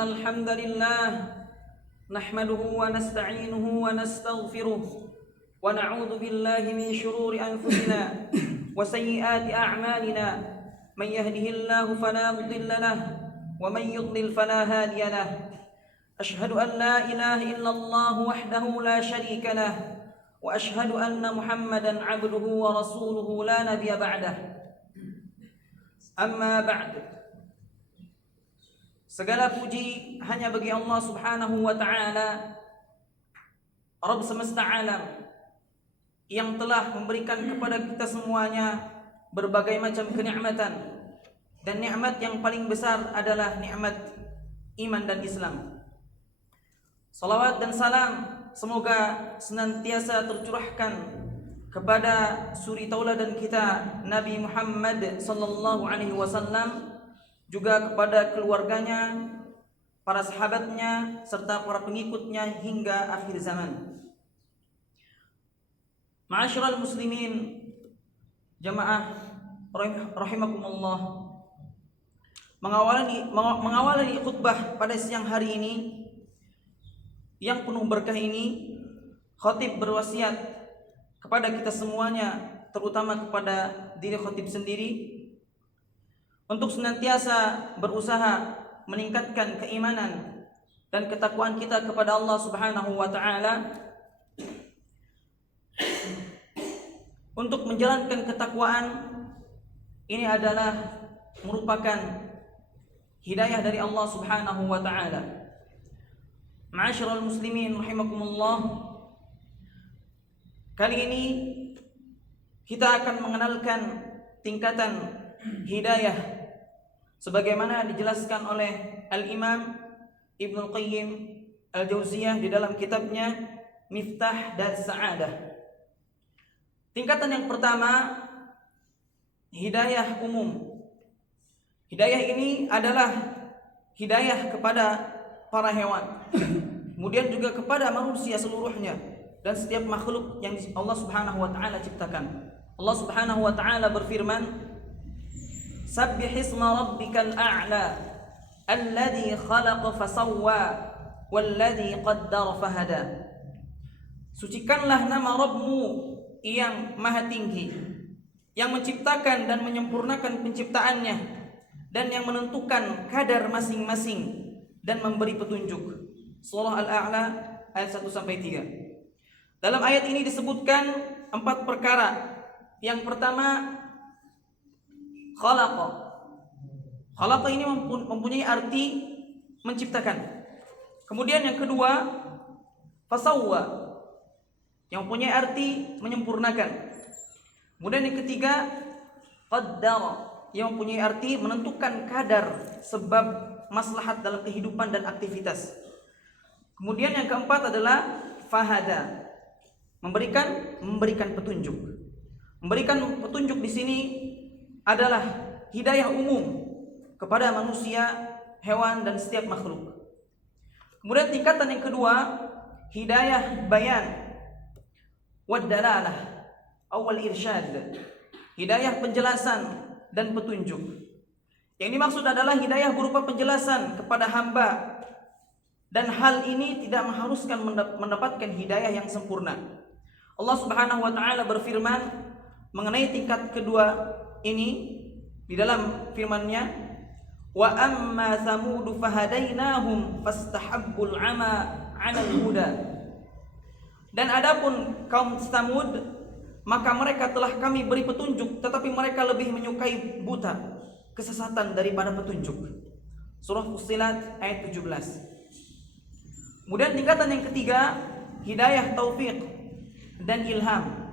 إن الحمد لله نحمده ونستعينه ونستغفره ونعوذ بالله من شرور أنفسنا وسيئات أعمالنا من يهده الله فلا مضل له ومن يضلل فلا هادي له أشهد أن لا إله إلا الله وحده لا شريك له وأشهد أن محمدا عبده ورسوله لا نبي بعده أما بعد. Segala puji hanya bagi Allah Subhanahu wa Ta'ala, Rabb semesta alam, yang telah memberikan kepada kita semuanya berbagai macam kenikmatan, dan nikmat yang paling besar adalah nikmat iman dan Islam. Salawat dan salam semoga senantiasa tercurahkan kepada suri tauladan kita Nabi Muhammad sallallahu alaihi wasallam, juga kepada keluarganya, para sahabatnya, serta para pengikutnya hingga akhir zaman. Ma'asyiral muslimin, jamaah rahimakumullah. Mengawali khutbah pada siang hari ini yang penuh berkah ini, khatib berwasiat kepada kita semuanya, terutama kepada diri khatib sendiri, untuk senantiasa berusaha meningkatkan keimanan dan ketakwaan kita kepada Allah Subhanahu wa Ta'ala. Untuk menjalankan ketakwaan ini adalah merupakan hidayah dari Allah Subhanahu wa Ta'ala. Ma'asyiral muslimin rahimakumullah, kali ini kita akan mengenalkan tingkatan hidayah sebagaimana dijelaskan oleh Al-Imam Ibnul Qayyim Al-Jauziyah di dalam kitabnya Miftah Dar Sa'adah. Tingkatan yang pertama, hidayah umum. Hidayah ini adalah hidayah kepada para hewan, kemudian juga kepada manusia seluruhnya dan setiap makhluk yang Allah Subhanahu wa Ta'ala ciptakan. Allah Subhanahu wa Ta'ala berfirman, Sabbih isma rabbikal a'la alladhi khalaqa fasawwa walladhi qaddara fahada. Sucikanlah nama Rabbmu yang maha tinggi, yang menciptakan dan menyempurnakan penciptaannya, dan yang menentukan kadar masing-masing dan memberi petunjuk. Surah Al-A'la ayat 1-3. Dalam ayat ini disebutkan 4 perkara. Yang pertama, khalaqa. Khalaqa ini mempunyai arti menciptakan. Kemudian yang kedua, fasawwa, yang mempunyai arti menyempurnakan. Kemudian yang ketiga, qaddara, yang mempunyai arti menentukan kadar sebab maslahat dalam kehidupan dan aktivitas. Kemudian yang keempat adalah fahada, memberikan petunjuk. Memberikan petunjuk di sini adalah hidayah umum kepada manusia, hewan, dan setiap makhluk. Kemudian tingkatan yang kedua, hidayah bayan wad dalalah awal irsyad, hidayah penjelasan dan petunjuk. Yang dimaksud adalah hidayah berupa penjelasan kepada hamba, dan hal ini tidak mengharuskan mendapatkan hidayah yang sempurna. Allah Subhanahu wa Ta'ala berfirman mengenai tingkat kedua ini di dalam firman-Nya, wa amma samud fahadainahum fastahabbul ama 'alal huda. Dan adapun kaum Samud, maka mereka telah kami beri petunjuk, tetapi mereka lebih menyukai buta, kesesatan, daripada petunjuk. Surah Fussilat ayat 17. Kemudian tingkatan yang ketiga, hidayah taufik dan ilham.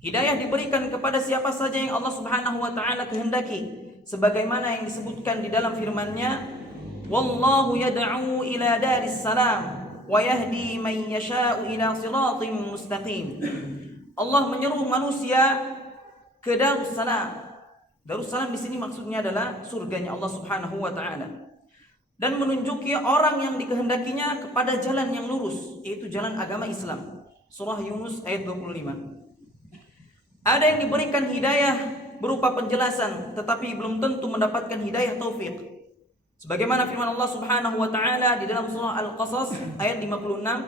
Hidayah diberikan kepada siapa saja yang Allah Subhanahu wa Ta'ala kehendaki, sebagaimana yang disebutkan di dalam firman-Nya, wallahu yad'u ila daris salam wa yahdi man yasha'u ila siratim mustaqim. Allah menyeru manusia ke Darussalam. Darussalam di sini maksudnya adalah surganya Allah Subhanahu wa Ta'ala, dan menunjuki orang yang dikehendakinya kepada jalan yang lurus, yaitu jalan agama Islam. Surah Yunus ayat 25. Ada yang diberikan hidayah berupa penjelasan, tetapi belum tentu mendapatkan hidayah taufik. Sebagaimana firman Allah Subhanahu wa taala di dalam surah Al-Qasas ayat 56,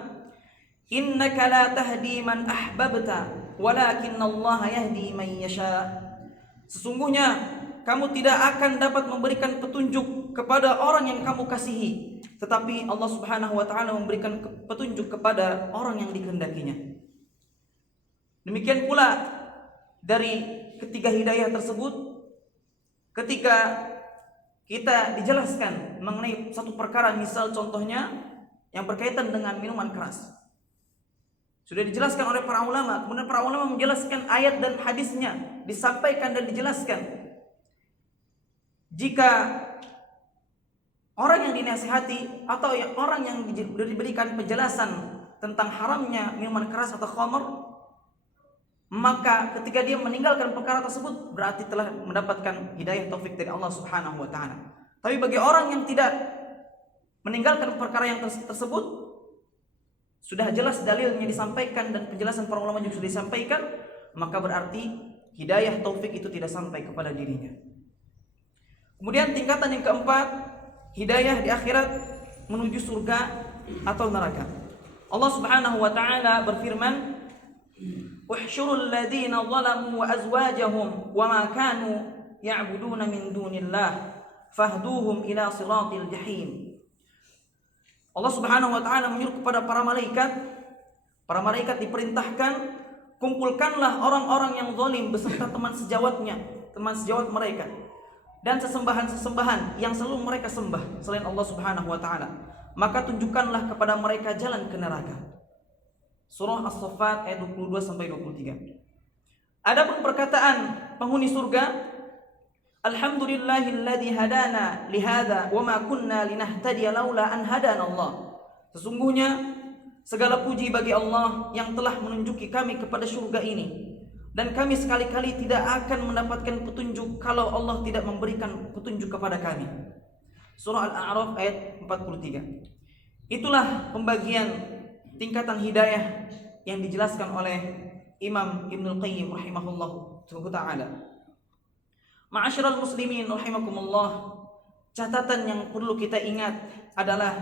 "Innaka la tahdi man ahbabta, walakinallaha yahdi man yasha." Sesungguhnya kamu tidak akan dapat memberikan petunjuk kepada orang yang kamu kasihi, tetapi Allah Subhanahu wa taala memberikan petunjuk kepada orang yang dikehendakinya. Demikian pula dari ketiga hidayah tersebut, ketika kita dijelaskan mengenai satu perkara, misal contohnya yang berkaitan dengan minuman keras, sudah dijelaskan oleh para ulama, kemudian para ulama menjelaskan ayat dan hadisnya, disampaikan dan dijelaskan. Jika orang yang dinasihati atau orang yang diberikan penjelasan tentang haramnya minuman keras atau khamr, maka ketika dia meninggalkan perkara tersebut berarti telah mendapatkan hidayah taufik dari Allah Subhanahu wa taala. Tapi bagi orang yang tidak meninggalkan perkara yang tersebut, sudah jelas dalilnya disampaikan dan penjelasan para ulama juga sudah disampaikan, maka berarti hidayah taufik itu tidak sampai kepada dirinya. Kemudian tingkatan yang keempat, hidayah di akhirat menuju surga atau neraka. Allah Subhanahu wa taala berfirman, "Uhsyurul ladzina zalamu wa azwajahum wa ma kanu ya'buduna min dunillah fahduhum ila siratil jahim." Allah Subhanahu wa taala menyuruh kepada para malaikat diperintahkan, kumpulkanlah orang-orang yang zalim beserta teman sejawat mereka dan sesembahan-sesembahan yang selalu mereka sembah selain Allah Subhanahu wa taala, maka tunjukkanlah kepada mereka jalan ke neraka. Surah As-Saffat ayat 22 sampai 23. Adapun perkataan penghuni surga, "Alhamdulillahilladzi hadana lihada wa ma kunna linahtadiya laula an hadana Allah." Sesungguhnya segala puji bagi Allah yang telah menunjuki kami kepada surga ini, dan kami sekali-kali tidak akan mendapatkan petunjuk kalau Allah tidak memberikan petunjuk kepada kami. Surah Al-A'raf ayat 43. Itulah pembagian tingkatan hidayah yang dijelaskan oleh Imam Ibnul Qayyim rahimahullah ta'ala. Ma'asyiral muslimin rahimakumullah, catatan yang perlu kita ingat adalah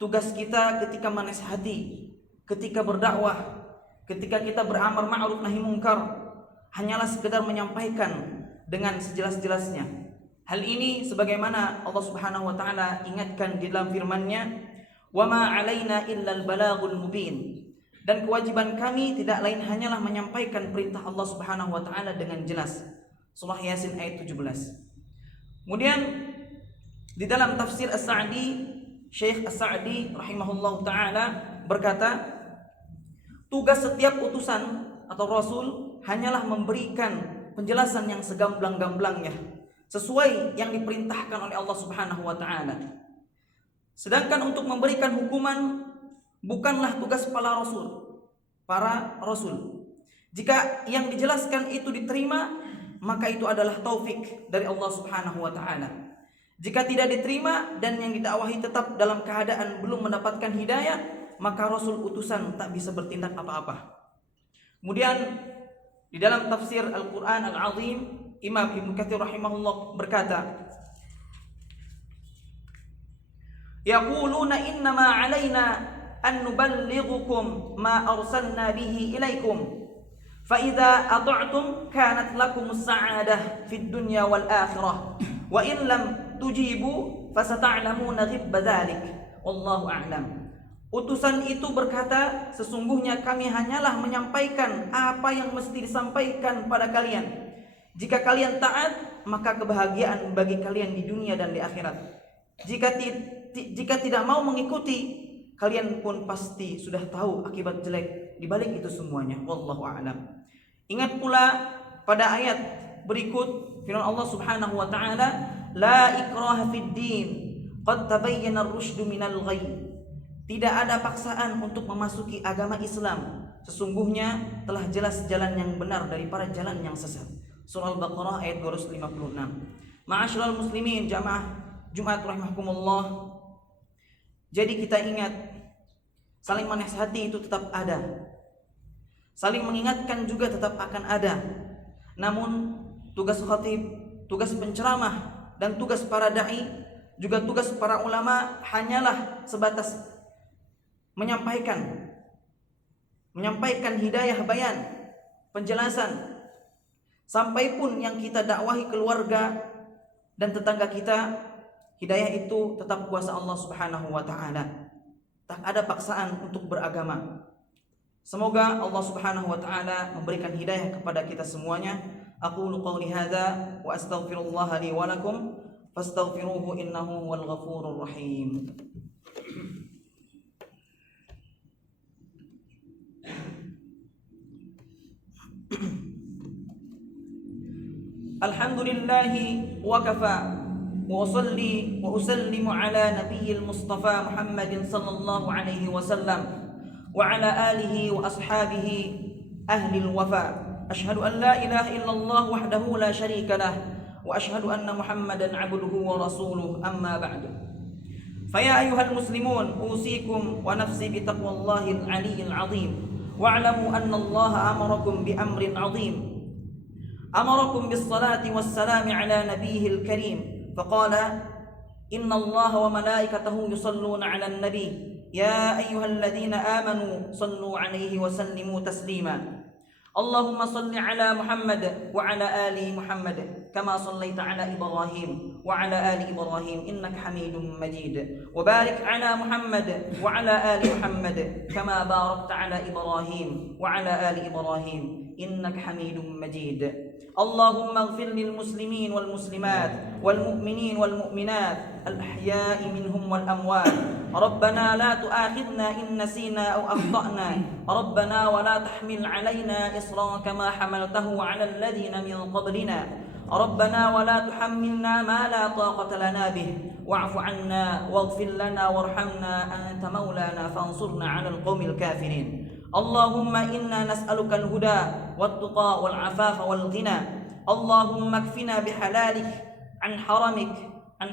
tugas kita ketika menasihati, ketika berdakwah, ketika kita beramar ma'ruf nahi munkar, hanyalah sekedar menyampaikan dengan sejelas-jelasnya. Hal ini sebagaimana Allah Subhanahu wa taala ingatkan di dalam firman-Nya, "Wa ma 'alaina illal balaghul mubin." Dan kewajiban kami tidak lain hanyalah menyampaikan perintah Allah Subhanahu wa taala dengan jelas. Surah Yasin ayat 17. Kemudian di dalam tafsir As-Sa'di, Syekh As-Sa'di rahimahullahu taala berkata, tugas setiap utusan atau rasul hanyalah memberikan penjelasan yang segamblang-gamblangnya sesuai yang diperintahkan oleh Allah Subhanahu wa taala. Sedangkan untuk memberikan hukuman bukanlah tugas para rasul. Jika yang dijelaskan itu diterima, maka itu adalah taufik dari Allah Subhanahu wa taala. Jika tidak diterima dan yang didakwahi tetap dalam keadaan belum mendapatkan hidayah, maka rasul utusan tak bisa bertindak apa-apa. Kemudian di dalam tafsir Al-Qur'an Al-Azim, Imam Ibnu Katsir rahimahullah berkata, "Yaquluna innama 'alaina an nuballighukum ma arsalna bihi ilaikum. Fa idza ata'tum kanat lakumus sa'adah fid dunya wal akhirah. Wa in lam tujibu fasata'lamuna ghibba dzalik. Wallahu a'lam." Utusan itu berkata, sesungguhnya kami hanyalah menyampaikan apa yang mesti disampaikan pada kalian. Jika kalian taat, maka kebahagiaan bagi kalian di dunia dan di akhirat. Jika tidak mau mengikuti, kalian pun pasti sudah tahu akibat jelek di balik itu semuanya. Wallahu a'lam. Ingat pula pada ayat berikut firman Allah Subhanahu wa taala, "La ikraha fid din, qad tabayyana ar-rusydu minal ghayy." Tidak ada paksaan untuk memasuki agama Islam. Sesungguhnya telah jelas jalan yang benar daripada jalan yang sesat. Surah Al-Baqarah ayat 256. Ma'asyiral muslimin jamaah Jumat rahimakumullah. Jadi kita ingat, saling menasihati itu tetap ada. Saling mengingatkan juga tetap akan ada. Namun tugas khatib, tugas penceramah dan tugas para dai juga tugas para ulama hanyalah sebatas menyampaikan hidayah bayan, penjelasan. Sampai pun yang kita dakwahi keluarga dan tetangga kita, hidayah itu tetap kuasa Allah Subhanahu wa taala. Tak ada paksaan untuk beragama. Semoga Allah Subhanahu wa taala memberikan hidayah kepada kita semuanya. Aqulu qouli hadza wa astaghfirullah li wa lakum fastaghfiruhu innahu huwal ghafurur rahim. Alhamdulillahi wa kafa wa usalli wa usallimu ala nabiyil mustafa Muhammadin sallallahu alaihi wasallam wa ala alihi wa ashabihi ahli al-wafa. Ashhadu an la ilaha illallah wahdahu la syarika lah wa ashhadu anna Muhammadan abduhu wa rasuluh, amma ba'du. Faya ayyuhal muslimun, usikum wa nafsi bi taqwallahil aliyyil azim. Wa'lamu anna Allah amarakum bi amrin azim. أمركم بالصلاة والسلام على نبيه الكريم فقال إن الله وملائكته يصلون على النبي يا أيها الذين آمنوا صلوا عليه وسلموا تسليما اللهم صل على محمد وعلى آل محمد كما صليت على إبراهيم وعلى آل إبراهيم إنك حميد مجيد وبارك على محمد وعلى آل محمد كما باركت على إبراهيم وعلى آل إبراهيم إنك حميد مجيد اللهم اغفر للمسلمين والمسلمات والمؤمنين والمؤمنات الأحياء منهم والأموات ربنا لا تؤاخذنا إن نسينا أو أخطأنا ربنا ولا تحمل علينا إصرا كما حملته على الذين من قبلنا ربنا ولا تحملنا ما لا طاقة لنا به واعف عنا واغفر لنا وارحمنا أنت مولانا فانصرنا على القوم الكافرين اللهم إنا نسألك الهدى والتقى والعفاف والغنى اللهم اكفنا بحلالك عن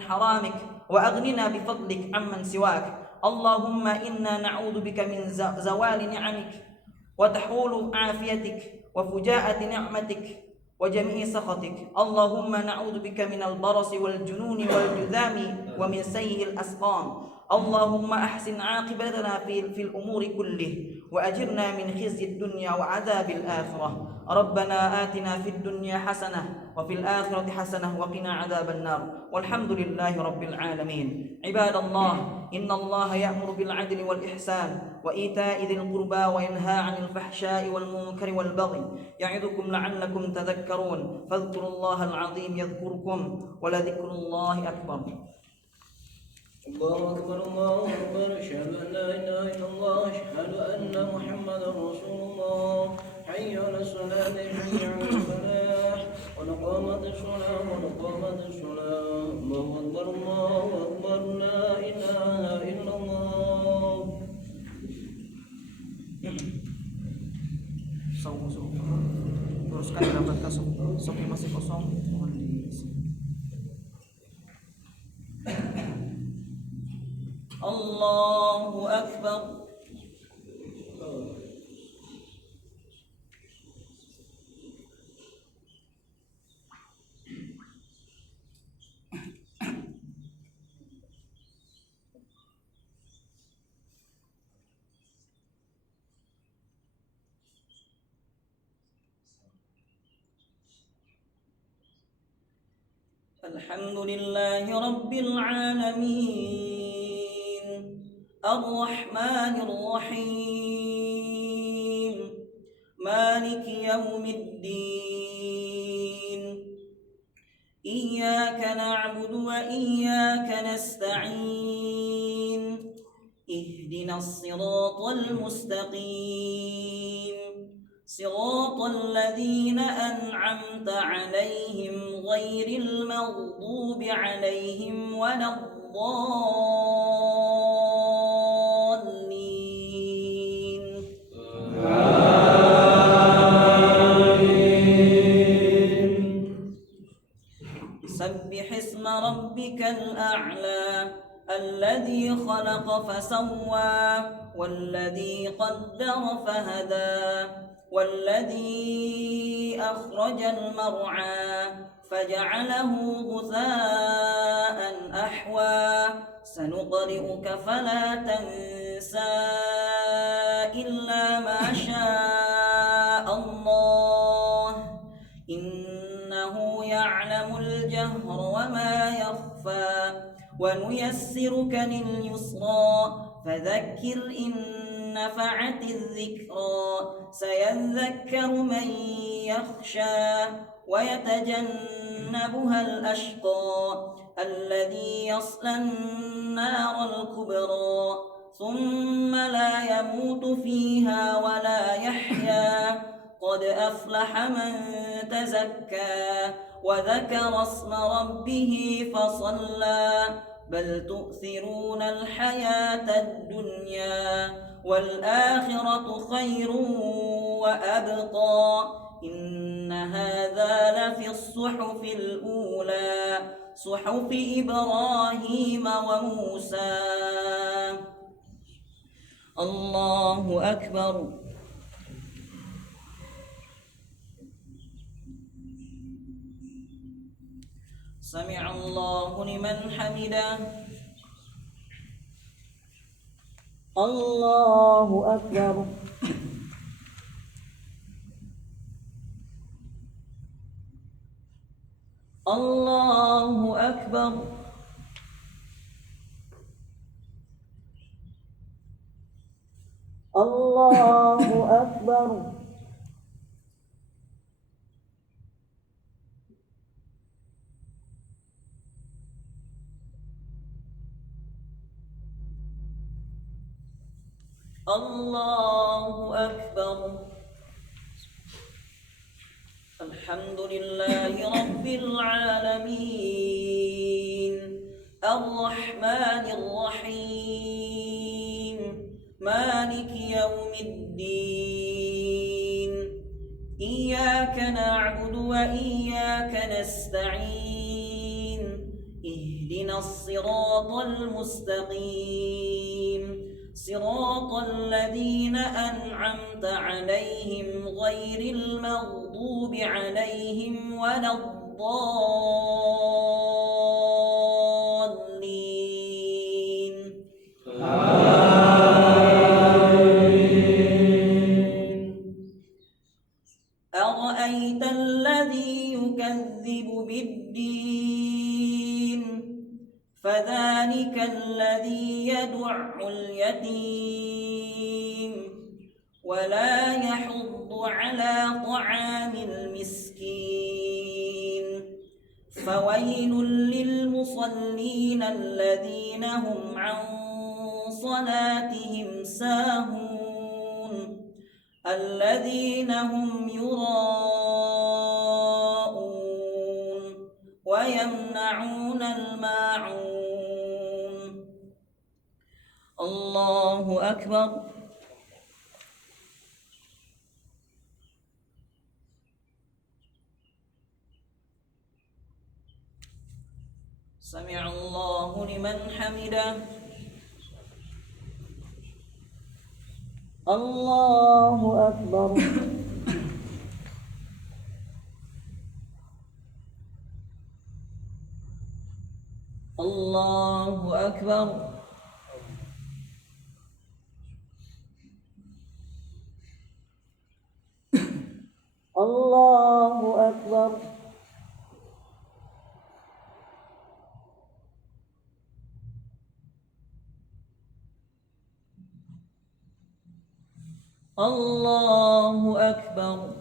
حرامك وأغننا بفضلك عمن سواك اللهم إنا نعوذ بك من زوال نعمك وتحول عافيتك وفجاءة نعمتك وجميع سخطك اللهم نعوذ بك من البرص والجنون والجذام ومن سيء الأسقام اللهم أحسن عاقبتنا في الأمور كله وأجرنا من خزي الدنيا وعذاب الآخرة ربنا آتنا في الدنيا حسنة وفي الآخرة حسنة وقنا عذاب النار والحمد لله رب العالمين عباد الله إن الله يأمر بالعدل والإحسان وإيتاء ذي القربى وينهى عن الفحشاء والمنكر والبغي يعظكم لعلكم تذكرون فاذكروا الله العظيم يذكركم ولذكر الله أكبر الله أكبر الله أكبر أشهد أن لا إله إلا الله أشهد أن محمدا رسول الله حي على الصلاة حي على الفلاح قد قامت الصلاة الله أكبر لا إله إلا الله. Teruskan dapat sopnya masih kosong, mohon diisi. Allahu Akbar. Alhamdulillahi Rabbil Alamin Ar-Rahmanir Rahim Maliki Yawmiddin Iyyaka na'budu wa iyyaka nasta'in Ihdinas siratal mustaqim صراط الذين أنعمت عليهم غير المغضوب عليهم ولا الضالين آمين سبح اسم ربك الأعلى الذي خلق فسوى والذي قدر فهدى والذي أخرج المرعى فجعله غثاء أحوى سنقرئك فلا تنسى إلا ما شاء الله إنه يعلم الجهر وما يخفى ونيسرك لليسرى فذكر إن نفعت الذكرى سيذكر من يخشى ويتجنبها الأشقى الذي يصلى النار الكبرى ثم لا يموت فيها ولا يحيا قد أفلح من تزكى وذكر اسم ربه فصلى بل تؤثرون الحياة الدنيا والآخرة خير وأبقى إن هذا لفي الصحف الأولى صحف إبراهيم وموسى. الله أكبر. سمع الله لمن حمده. الله أكبر. الله أكبر. الله أكبر. الله أكبر. الحمد لله رب العالمين الرحمن الرحيم مالك يوم الدين إياك نعبد وإياك نستعين اهدنا الصراط المستقيم صراط الذين أنعمت عليهم غير المغضوب عليهم ولا الضالين. أرأيت الذي يكذب بالدين فذلك الذي يدع اليتيم ولا يحض على طعام المسكين فويل للمصلين الذين هم عن صلاتهم ساهون الذين هم يراءون ويمنعون الماعون. الله أكبر. سمع الله لمن حمده. الله أكبر. الله أكبر. الله أكبر. الله أكبر.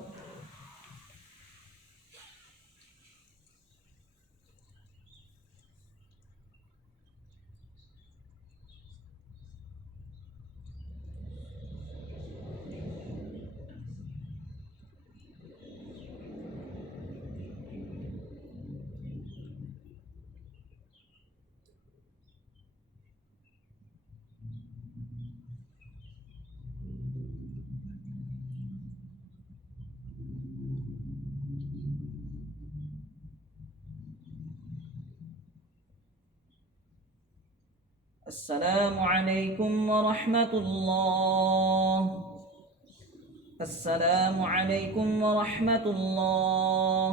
السلام عليكم ورحمة الله. السلام عليكم ورحمة الله.